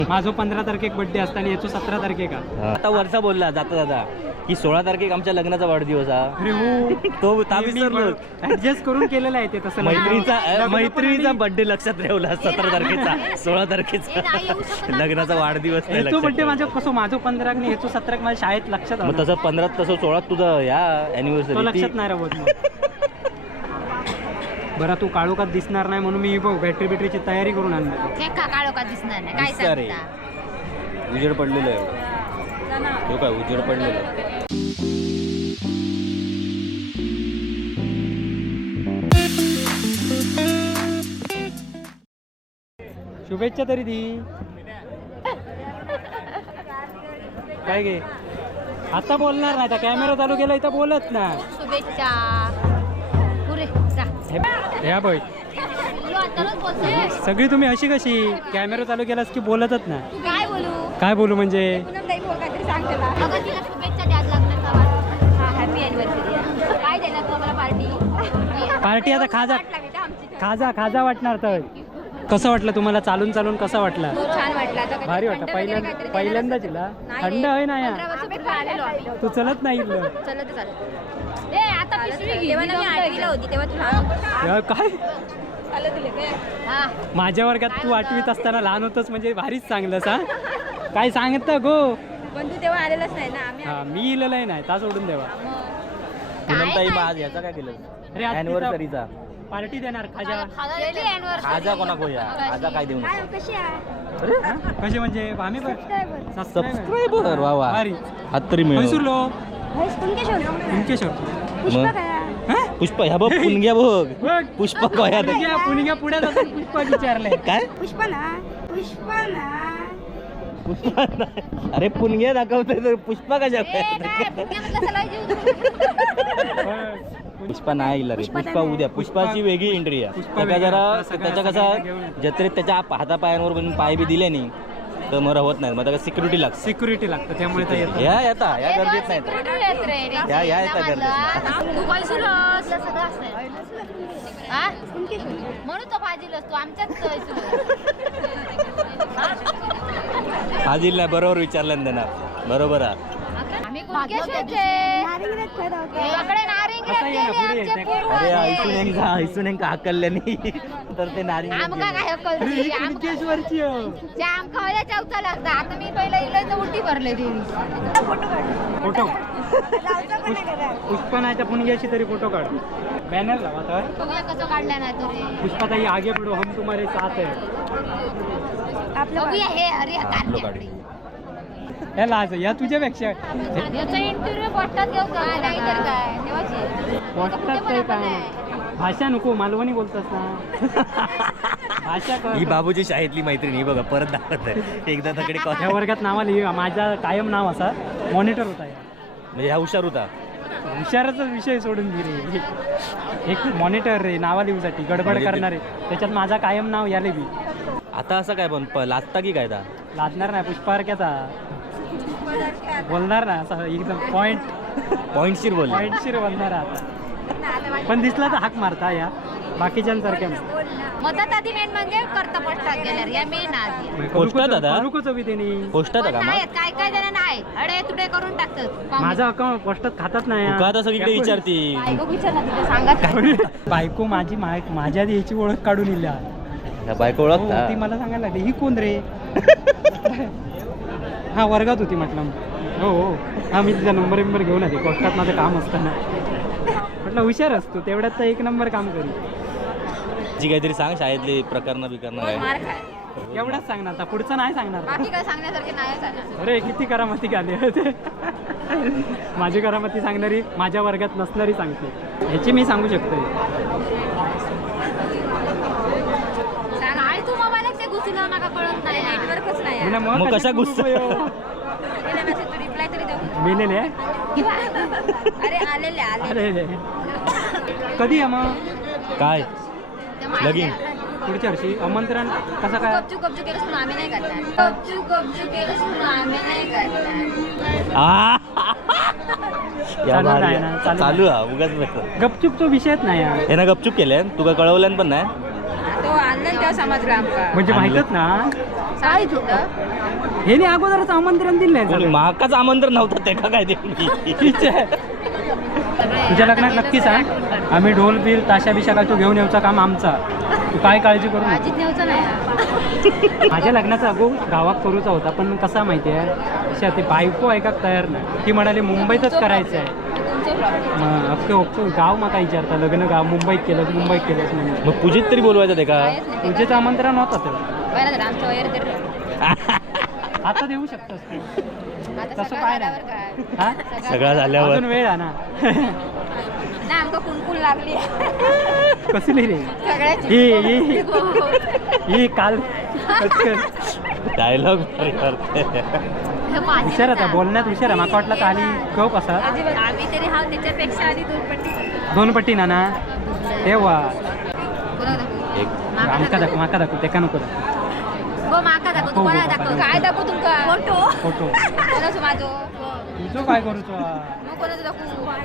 माझो 15 तारखेक बर्थडे असता आणि याचो 17 तारखेक. आता वर्षा बोलला जाता जाता की 16 तारखेक आमच्या लग्नाचा वाढदिवस हा. अरे हो, तो विसरलो. ऍडजस्ट करून केलेला आहे ते तसं. मैत्रिणीचा बर्थडे लक्षात ठेवला 17 तारखेचा 16 तारखेचा लग्नाचा वाढदिवस नाही तो लक्षात बर्थडे ठेवला. माझं कसं माझं 15 आणि याचो 17 माझ्या शाळेत लक्षात मग तसं 15 तसं 16 तुझं या तो अॅनिव्हर्सरी लक्षात नाही राहत. बरं तू काळोखात दिसणार नाही म्हणून मी बघ बॅटरीची तयारी करून आणली. हे का काळोखात दिसणार नाही काय दिसणार आहे. सांगता उजेड पडलेलं आहे. तो काय उजेड पडलेलं आहे. शुभेच्छा तरी दी. काय गे आता बोलणार नाही, कॅमेरा चालू केला इथं बोलत ना. शुभेच्छा पुरे जा. ह्या बाई बोलू आताच बोलते. सगळी तुम्ही अशी कशी कॅमेरा चालू केलास की बोलतच ना. तू काय बोलू काय बोलू म्हणजे काहीतरी सांग त्याला. अगं तिला शुभेच्छा द्याच लागणार. हा हॅपी अॅनिव्हर्सरी. काय देणार तू आम्हाला पार्टी? पार्टी आता खाजा वाटणार. तर कसं वाटलं तुम्हाला चालून चालून कसं वाटलं? छान वाटलं. आता भारी वाटलं. पहिल्यांदा तिला थंड आहे ना या. 15 वर्षापूर्वी आलेलो आम्ही. तू चलत नाही इथलं. चालत ए आता पिशवी घे. तेव्हा मी 8वीला होती तेव्हा तू या काय हा माझ्या वर्गात तू 8वीत असताना लहान होतस म्हणजे भारीच चांगलंस. हा काय सांगत गो. पण तू तेव्हा आलेलाच नाही ना. आम्ही हा मी इलेलं नाही ता सोडून देवा. पूनमताई मग आज याचा काय केलं अरे आज अॅनिव्हर्सरीचा पार्टी देणार खाजा. खाजा कोणा कोया खाजा काय देऊ नको. कसे म्हणजे आम्ही पण सबस्क्रायबर वा वा भारी. हात तरी मिळव. मैसूरलो पुणकेश्वर. पुष्पा ह्या बघ पुणग्या बघ बघ पुष्पा कोया पुणग्या पुढ्यात असून पुष्पा विचारलंय. काय पुष्पा अरे पुणग्या दाखवतोय तर पुष्पा कशा पुष्पा नाही इला रे. पुष्पा उद्या पुष्पाची वेगळी एंट्री आहे. त्याचा जरा त्याच्या कसा जत्रेत त्याच्या हातापायांवर पण पाय बी दिले नाही तर मग होत नाही. मग त्याला सिक्युरिटी लागतं त्यामुळे ते येतं. या येता या गर्दीत नाही या येता गर्दीत. तू काय सुरस सगळं असतं हा म्हणून तो भाजीलच तू आमच्याच फाजील नाही बरोबर विचारलं देणार बरोबर आहे. आम्ही कुणकेश्वरचे इकडे नारिंगी आमचे पूर्वज अरे आहे. ऐसून यांका हाकलल्यानी तर ते नारिंग आमका काय कळते पुणकेश्वरची जाम खायला चौथा लागतं. आता मी पहिलं इकडे उलटी भरले देवी फोटो पुष्पा नाही तर पुणग्याची तरी फोटो काढ. बॅनर लावा तर बघूया कसं काढला नाही तरी. पुष्पाताई आगे पडो हम तुम्हारे साथ है. बघूया हे अरे काढले या लाज या तुझ्यापेक्षा याचा इंटरव्ह्यू पोस्टात घेऊ का नाही तर काय तेव्हाची पोस्टात काय काय भाषा नको मालवणी बोलतस ना. भाषा कर. ही बाबूची शाळेतली मैत्रिणी बघा परत दाखवत आहे एकदा तकडे ह्या वर्गात नावा लिहि. माझा कायम नाव असा मॉनिटर होता या. म्हणजे हा हुशार होता. हुशाराचा विषय सोडून गेले. एक मॉनिटर रे नावा लिहूसाठी गडबड करणारे त्याच्यात माझा कायम नाव याले बी. आता असं काय पण लाजता की काय ता लादणार नाही पुष्पारक्याचा बोलणार ना असं एकदम पॉइंटशीर बोल पॉइंटशीर बोलणार आता. पण दिसला तर हाक मारता या बाकीच्यांसारख्या. मदत आधी मेन म्हणजे करता पोस्टात गेल्यावर या मेन आधी पोस्टात दादा पोस्टात पण का नाहीत, काय काय जण नाही अडे तुडे करून टाकतात. माझा अकाउंट पोस्टात खातात नाही तू का आता सगळीकडे विचारती बायको विचार ना तिथे सांगत बायको माझी माझ्या आधी याची ओळख काढून इल्या. बायको ओळखता ती मला सांगायला लागली ही कोण रे. हा वर्गात होती म्हटलं. हो हा मी तिचा नंबर घेऊन आली. पोस्टात माझं काम असताना म्हटलं हुशार असतो तेवढ्यात तर 1 नंबर काम करी. जी काहीतरी सांग शाळेतले प्रकरण काय मार खाय एवढंच सांगणार आता पुढचं नाही सांगणार. बाकी काय सांगण्यासारखे नाही झालं. अरे किती करामती आली होते. माझी करामती सांगणारी माझ्या वर्गात नसणारी सांगते. ह्याची मी सांगू शकतो. काय तू मोबाईलात ते घुसलं नका कळत नाही नेटवर्कच नाही मग कशा गुस्सा रिप्लाय तरी देऊ मेलेले अरे आलेले अरे कधी आहे मग काय लगीन पुढच्या वर्षी आमंत्रण कसं काय. गपचूप केलं म्हणून आम्ही नाही करणार. गपचूप केलं म्हणून आम्ही नाही करणार. चालू हा उगाच गपचूप तो विषयच नाही यार. हे ना गपचूप केलं तू काय कळवलं पण नाही. तो आणलं तेव्हा समजला आमका म्हणजे माहितच ना काय हे नाही अगोदरच आमंत्रण दिलंय कोणी महाकाच आमंत्रण नव्हतं ते का काय ते तुझ्या लग्नात नक्की सांग आम्ही ढोल बिल ताशा बिशा काय तो घेऊन यायचा काम आमचा तू काय काळजी करू नको. आजीत न्यायचं नाही माझ्या लग्नाचा अगो गावात करूचा होता पण कसा माहिती आहे अशा ती बायको ऐकाक तयार नाही ती म्हणाली मुंबईतच करायचं आहे तुमचं प्रॉब्लेम मग अख्खे अख्खं गाव माका विचारता लग्न गाव मुंबईत केलंच म्हणून मग पूजेत तरी बोलवायचं ते का तुझेच आमंत्रण होतं तर बरं झालं आमचं वगैरे तर आता देऊ शकतोस तू. आता तसं सगळं काय झाल्यावर नाही काय हा सगळं झाल्यावर अजून वेळ आहे ना नाही आमका कुणकुण लागली कसली रे सगळ्याची ही काल डायलॉग हुशार आता बोलण्यात हुशार आहे माका वाटलं तर आली कप असा आम्ही तरी हा त्याच्यापेक्षा आधी 2 पट्टी दोन पट्टी ना तेव्हा कोणाला दाखवू? एक माका दाखवू ते का नको दाखवू. हो माका दाखव तू कोणाला दाखव काय दाखवू तुमका फोटो फोटो कोणाचं माझं तुझं काय करूचो मग कोणाचं दाखवू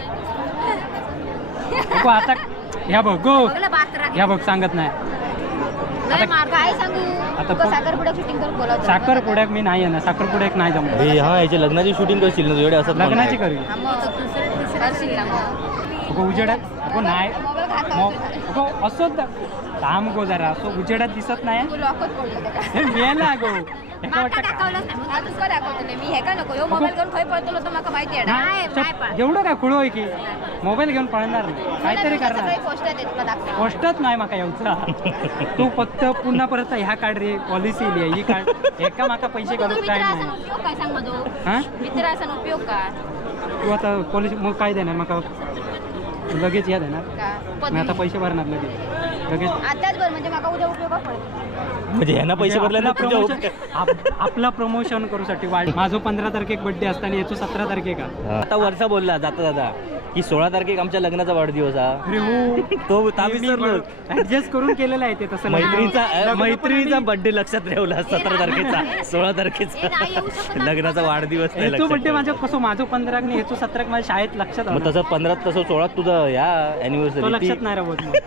नको आता ह्या बघ गो बघला बात्रा ह्या बघ सांगत नाही नाही मार काय सांगू आता आता साखरपुड्यात शूटिंग करून बोलावतो साखरपुड्याक मी नाही येणार साखरपुड्याक नाही जमत हे हा याची लग्नाची शूटिंग करशील ना तुझ्याकडे असं लग्नाची करू हा मग करशील ना मग अगो उजेडात अगो नाही मोबाईल खाता अगो असोच थांब गो जरा असो उजेडात दिसत नाही तू लॉकच पडलं त्याला. हे मेला अगो एका माका वाटतं दाखवलंच नाही मग आता तुका दाखवतो नाही मी हे का नको ह्यो मोबाईल घेऊन खंय पळतलो तर माका माहिती आहे नाही नाही पण एवढं काय खुळो आहे की मोबाईल घेऊन पळणार नाही काहीतरी करणार पोस्ट देत तुला दाखव गोष्टच नाही माका येऊचा तू फक्त पुन्हा परत ह्या काढ रे पॉलिसी लिहा ही काढ एका माका पैसे घालून काय मित्र असा नाही उपयोग काय सांग मधू हा मित्र असा उपयोग का तू आता पॉलिसी मग काय देणार माका लगेच या देणार का मी आता पैसे भरणार लगेच आताच बरं म्हणजे माका उद्या उपयोग पडेल म्हणजे ह्यांना पैसे भरले ना आपला आपला प्रमोशन करूसाठी वाढ माझं 15 तारखेक बर्थडे असताना याचो 17 तारखेक आता वर्षा बोलला जाता जाता की 16 तारखेक आमच्या लग्नाचा वाढदिवस हा अरे हो तो विसरलो ऍडजस्ट करून केलेलं आहे ते तसं मैत्रिणीचा बर्थडे लक्षात ठेवला 17 तारखेचा 16 हे तारखेचा नाही येऊ शकत लग्नाचा वाढदिवस नाही याचो लक्षात बर्थडे ठेवला. माझं कसं माझं 15 नाही याचो 17 माझ्या शाळेत लक्षात मग आलं. तसं 15 तसं 16 तुझं या तो अॅनिव्हर्सरी लक्षात नाही राहत मग.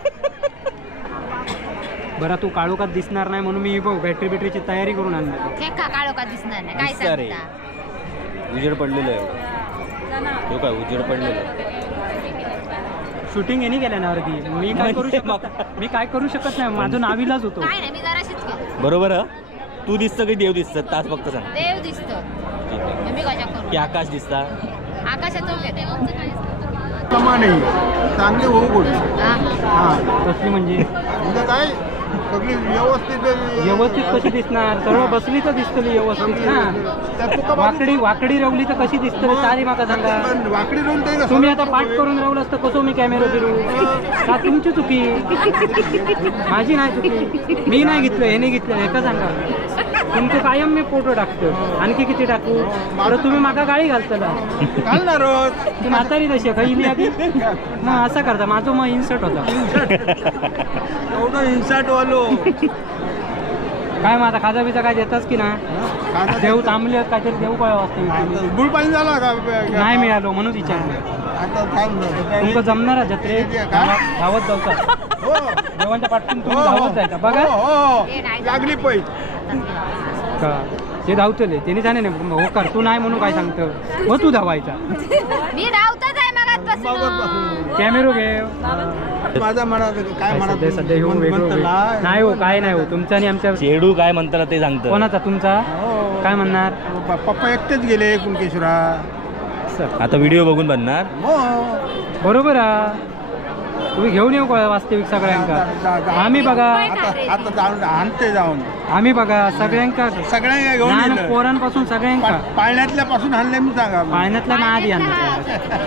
बरं तू काळोखात दिसणार नाही म्हणून मी बघ बॅटरी बिटरीची तयारी करून आणली हे का काळो का दिसणार नाही काय दिसणार आहे. सांगता उजेड पडलेलं आहे तो काय उजेड पडलेलं शूटिंग यांनी केल्या ना अर्धी मी काय करू शकत नाही माझं नावीलाच होतो काय नाही मी जराशीच केलं बरोबर हा तू दिसतं की देव दिसतं तास फक्त सांग देव दिसतो ठीक आहे मी कशा करू की आकाश दिसता आकाशाचं घेते प्रमाणे चांगले होऊ गोडी हां कसली म्हणजे म्हणजे काय सगळी व्यवस्थित कशी दिसणार सर्व बसली तर दिसतली व्यवस्थित ना वाकडी रवली तर कशी दिसतली सारी माका सांगा वाकडी रोवून ते तुम्ही आता पाठ करून राहुल असतं कसं मी कॅमेरा फिरू का तुमची चुकी माझी नाही चुकी मी नाही घेतलं हे नाही घेतलं हे का सांगा तुमचं कायम मी फोटो टाकतो आणखी किती टाकू बरं तुम्ही माका गाळी घालतला घालणार ती म्हातारी तशी खाईली आधी मग असं करता माझं मग इन्सर्ट होता एवढं इन्साट वालो काय मग आता खाजा बिजा काय देताच की ना देव थांबले काहीतरी देऊ काय वाजता गुळ पाणी झाला का नाही मिळालो म्हणून विचारलं आता थांब तुमचं जमणार जत्रे धावत जाऊचा हो देवांच्या पाठून तुम्ही धावत जायचा बघा हो लागली पैस का ते धावतले त्याने जाणे नाही हो कर तू नाही म्हणून काय सांगतं हो तू धावायचा मी धावतच आहे मगातपासून कॅमेरो घे माझा मनात काय म्हणत सध्या येऊन वेगळं नाही हो काय नाही हो तुमचा आणि आमच्या चेडू काय म्हणताना ते सांगतं कोणाचा तुमचा काय म्हणणार पप्पा एकटेच गेले कुणकेश्वरा आता व्हिडिओ बघून बनणार हो बरोबर तुम्ही घेऊन येऊ का वास्तविक सगळ्यांका आम्ही बघा आता जाऊन आणते जाऊन आम्ही बघा सगळ्यांका सगळ्यांना घेऊन लहान गेलं. पोरांपासून सगळ्यांका पाळण्यातल्या पासून आणले मी सांगा पाळण्यातला ना आधी आणलं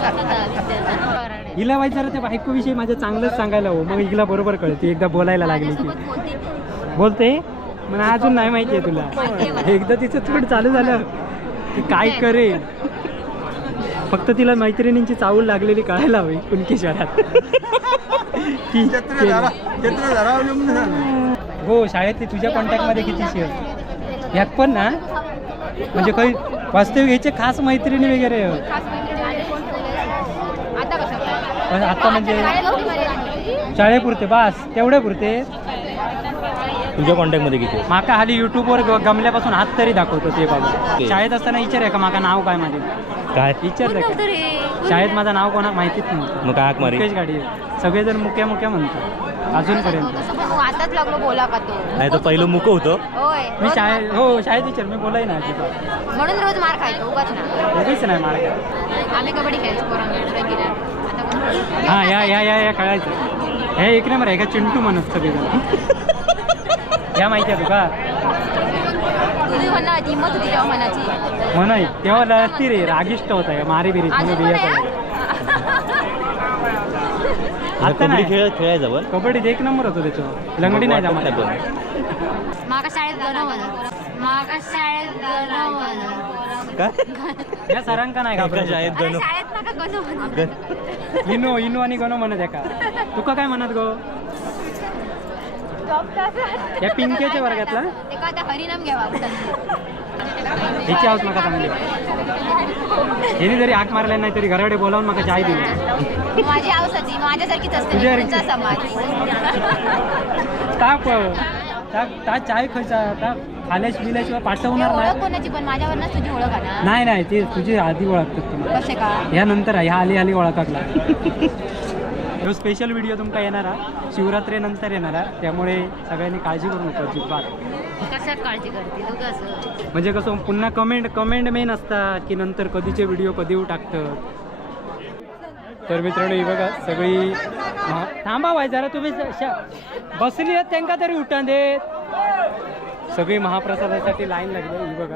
हिला वाईट जरा त्या बायकोविषयी माझं चांगलंच सांगायला हो मग हिला बरोबर कळते एकदा बोलायला लागली की बोलते मला अजून नाही माहिती आहे तुला एकदा तिचं थोडं चालू झालं की काय करेल फक्त तिला मैत्रिणींची चावल लागलेली कळायला हवी कुणकेश्वरात ती जत्रा धरा हो शाळेतली तुझ्या कॉन्टॅक्टमध्ये किती शेअर यात पण ना म्हणजे काही वास्तविक याचे खास मैत्रिणी वगैरे आता कसं पण आता म्हणजे शाळेपुरते बास तेवढे पुरते तुझ्या कॉन्टॅक्टमध्ये किती माका हाली युट्यूबवर गमल्यापासून हात तरी दाखवतो ते बाबा ओके. शाळेत असताना विचार का माका नाव काय माझे काय विचार नव्हतं रे. शाळेत माझं नाव कोणाक माहितीच नव्हतं मग काय हाक मारी मुकेश गाडी सगळेजण मुक्या मुक्या म्हणतात अजूनपर्यंत तसं पण आताच लागलो बोला का तो नाही तर पहिलं मुक होतं होय मी शाळेत विचार मी बोलाय ना अजिबात म्हणून रोज मार खायचो उगाच ना उगीच नाही मार्ग आम्ही कबड्डी खेळायचो पोरांकडे रेग्युलर आता कोण हा या कळायचं हे एक नंबर आहे का चिंटू म्हणत सगळेजण या माहिती आहे तुका तुझी म्हणा हिंमत होती तेव्हा मनाची म्हणून तेव्हा लढती रे रागिष्ट होता मारी बिरी अजून पण आहे, आता कबड्डी नाही खेळायचा पण कबड्डीत एक नंबर होतो त्याच्यावर लंगडी नाही वाटत जमा नाही पण. मागा शाळेत गणव मागा शाळेत गणव काय या सरांका नाही एका घाबरत शाळेत अरे गणव शाळेत नका गणव इनो आणि गणो म्हणत आहे का तुका काय म्हणत गो या पिंकेच्या वर्गातला ते का आता हरिनाम घ्यावा हिची हाऊस माका चांगली हिने जरी हाक मारल्या नाही तरी घराकडे बोलावून माका चाय दिली माझी आवसाची माझ्यासारखीच असते तुझ्या तुमचा समाज ता चाय खायचा ता खाल्याशिवाय पाठवणार ओळख नाही कोणाची पण माझ्यावरच तुझी ओळख आहे ना नाही ते तुझी आधी ओळखतात तुम्हाला कसे का ह्या नंतर ह्या आली ओळखाकला ह्यो स्पेशल व्हिडिओ तुमका येणार हा शिवरात्रीनंतर येणार हा त्यामुळे सगळ्यांनी काळजी करू नका अजिबात कशात काळजी करते तू कसं म्हणजे कसं पुन्हा कमेंट मेन असतात की नंतर कधीचे व्हिडिओ कधी टाकतं तर मित्रांनो ही बघा सगळी थांबा वाय जरा तुम्ही बसली आहेत त्यांना तरी उठा देत सगळी महाप्रसादासाठी लाईन लागली ही बघा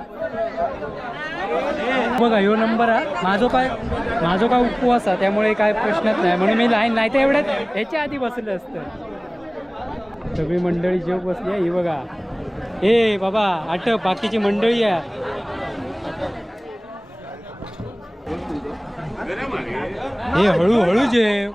बघा ह्यो नंबर आहे माझो काय उपवास आहे त्यामुळे काय प्रश्नच नाही म्हणून मी लाईन नाही तर एवढ्यात ह्याच्या आधी बसलं असतं सगळी मंडळी जेव बसली आहे ही बघा ए बाबा आटप बाकीची मंडळी आहे हे हळू जेव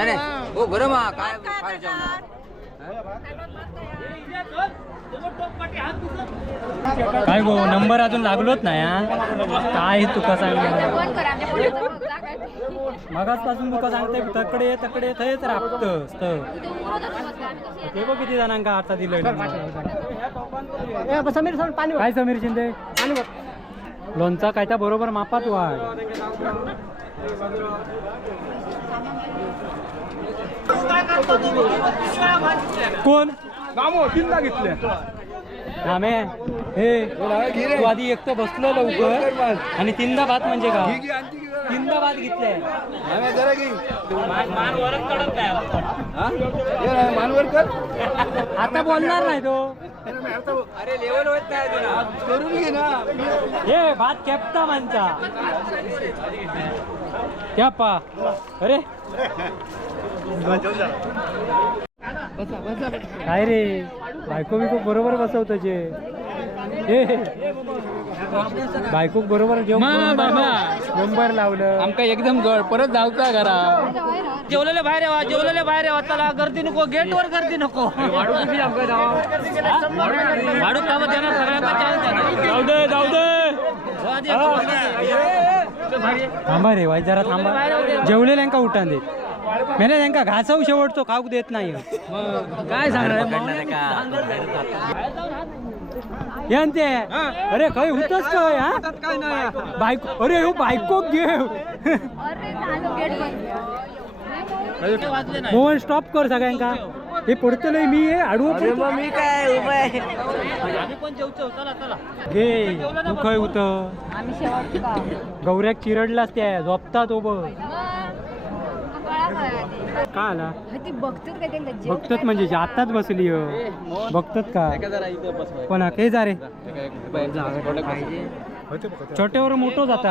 काय गो नंबर अजून लागलोच नाही हा काय तुका सांग फोन कर आमच्या पोटाचं बघ, जा काय ते. मगाचपासून तुका सांगते तकडे थंयच राबतस तर तू उरतच बसला, आम्ही कशी येणार? ते बघ किती जणांका आता दिलंय काय समीर शिंदे लोणचा काय त्या बरोबर मापात वाढ कोण तीनदा घेतले रामे हे तू आधी एकटं बसलो लवकर आणि तीनदा भात म्हणजे का तीनदा भात घेतलाय मानवर कर आता बोलणार नाही तो अरे लेवल होत नाही तुला करून घे ना हे भात केपता माणसा त्या पा अरे काय रे बायको बिको बरोबर बसवतो जे बायको बरोबर नंबर लावलं आमका एकदम जवळ परत जाऊचा घरा जेवलेले बाहेर यावा चला गर्दी नको गेटवर गर्दी नको थांबा रे वाई जरा थांबा जेवलेल्यांका उठान देत मेले त्यांका घासव शेवटचो खाऊक देत नाही काय सांगणार ते अरे काही होतच काय हा बायको अरे हो बायको घेऊ अरे झालं गेट बंद. मोहन स्टॉप कर सगळ्यांका हे पडतलंय मी हे आडवं मी काय घे तू खय होत आम्ही शेवट का गौऱ्याक चिरडलाच त्या झोपता तो बघ का आला ती बघतात काय त्यांना जेव बघतात म्हणजे आताच बसली बघतात का पण हे जा रे छोट्यावर मोठो जाता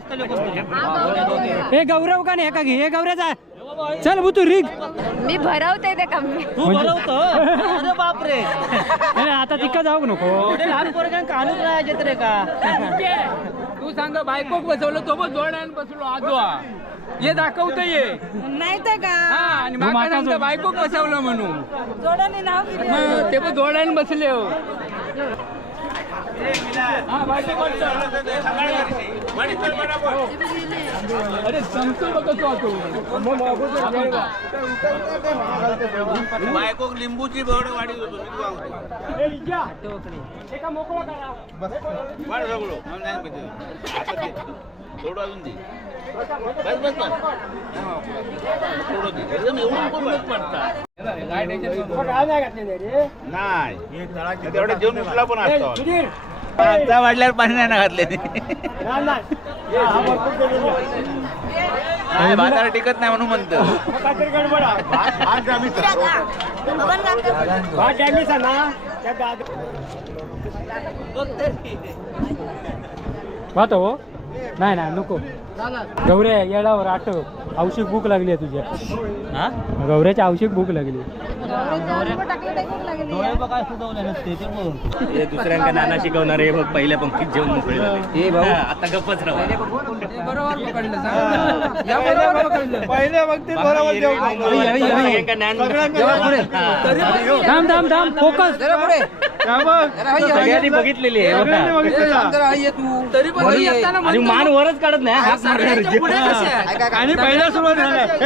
हे गौरव का नाही का घे हे गौऱ्याचा चल तू रिग मी भरवते ते कमी अरे बापरे आता तिका जाऊ नको रे का तू सांग बायको बसवलं तो पण जोड्यान बसलो आजो हे दाखवत ये नाही तर का आणि माका नंतर बायको बसवलं म्हणून जोडाने नाव मग ते पण जोड्यान बसले हो अरे संपतो बघ बायको लिंबूची बड वाढी होतो वाढ सगळं थोडं अजून दे बस बस बस थोडं दे एकदम एवढं नको नाही तेवढे जेवण उठला पण असतो आता वाढल्यावर पाणी नाही ना घातले बाजार टिकत नाही म्हणून म्हणतो वाहतो हो नाही नाही नको गौऱ्या येडावर आठव औषध भूक लागली आहे तुझ्या हा गौऱ्याची औषध भूक लागली हे दुसऱ्यांका नाना शिकवणार आहे बघ पहिल्या पंक्तीत जेवण मोकळे झाले हा, आता गप्पच राहू बरोबर पकडलं सांग. या बरोबर पकडलं थांब थांब थांब फोकस सगळ्यांनी बघितलेली आहे बघा. तरी पण घरी असताना आणि मान वरच काढत नाही हात सगळ्यांच्या पुढे कसे आहे? आणि पहिला सुरुवात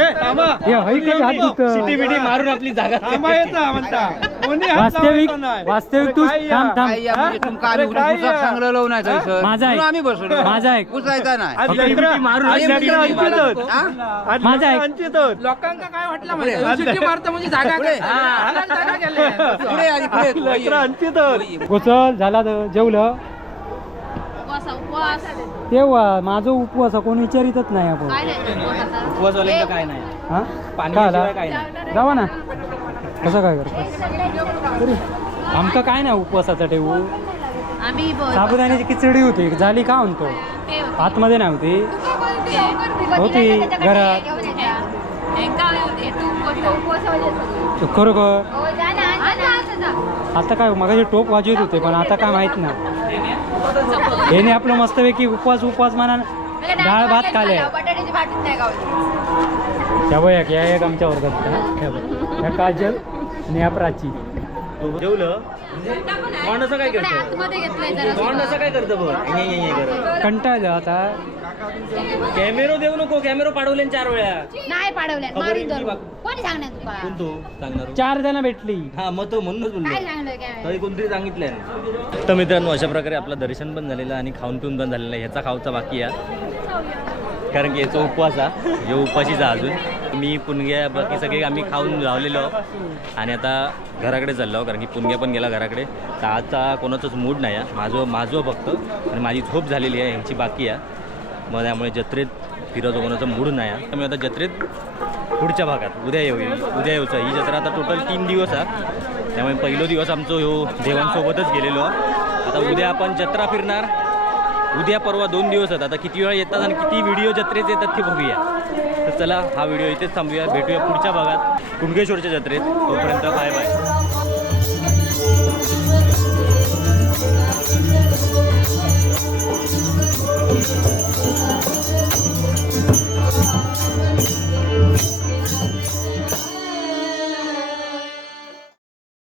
सिटी मारून आपली जागा वास्तविक वास्तविक तू थांब थांब आई, म्हणजे तुमका आम्ही उसाक चांगलं लावून आहे सर. माझा म्हणून ऐक. आम्ही बसलो माझा ऐक. उसायचा नाही मारून आई, शिट्टी मित्र मारून. हा? माझा ऐक. लोकांका काय वाटलं म्हणजे शिट्टी मारतो म्हणजे जागा काय? आपल्याला जागा केली. पुढे आली, पुढे. गोचल झाला तर जेवलं उपवास तेव्हा माझं उपवास कोण विचारितच नाही आपण काय नाही उपवासवाल्यांचं काय नाही हा पाण्याशिवाय काय नाही. जावा ना कसं काय करतो तरी आमका काय नाही उपवासाचा ठेवू आम्ही साबुदाण्याची खिचडी होती झाली का म्हणतो आतमध्ये नाही होती होती घरात खरोखर आता काय मगाशी टोप वाजवत होते पण आता काय माहित नाही याने आपलं मस्तपैकी उपवास म्हणा डाळ भात खाले बटाट्याची भाजीच नाही गावली. त्या बघ या एक आमच्या वर्गात ह्या काजल आणि या प्राची जेवलं तोंड असं काय करतं आतमध्ये घेतलंय जरा तोंड असं काय करतं बघ ये करत कंटाळलं आता कॅमेरो देऊ नको कॅमेरो पाडवले 4 वेळा नाही पाडवल्या खबर मारीन आहे, धरून. ती कोणी सांगणार तुला कोण तो सांगणार 4 जण भेटली हा मग तो म्हणूनच काय बोललो सांगणार काय तरी कोणतरी सांगितलंय ना. तर मित्रांनो अशा प्रकारे आपलं दर्शन पण झालेलं आणि खाऊन पिऊन पण झालेलं आहे. ह्याचा खाऊचा बाकी आहे कारण की याचा उपवास आहे हे उपाशीचा अजून मी पुणग्या बाकी सगळे आम्ही खाऊन लावलेलो आणि आता घराकडे चाललो कारण की पुणग्या पण गेला घराकडे तर आता कोणाचाच मूड नाही आहे माझं फक्त आणि माझी झोप झालेली आहे ह्यांची बाकी आहे मग त्यामुळे जत्रेत फिरायचं कोणाचा मूड नाही आहे त्यामुळे आता जत्रेत पुढच्या भागात उद्या येऊचा ही जत्रा आता टोटल 3 दिवस आहे त्यामुळे पहिलो दिवस आमचं ह्यो देवांसोबतच गेलेलो आता उद्या आपण जत्रा फिरणार उद्या परवा 2 दिवस आहेत आता किती वेळा येतात आणि किती व्हिडिओ जत्रेचे येतात ते बघूया तर चला हा व्हिडिओ इथेच थांबूया भेटूया पुढच्या भागात कुणकेश्वरच्या जत्रेत तोपर्यंत बाय बाय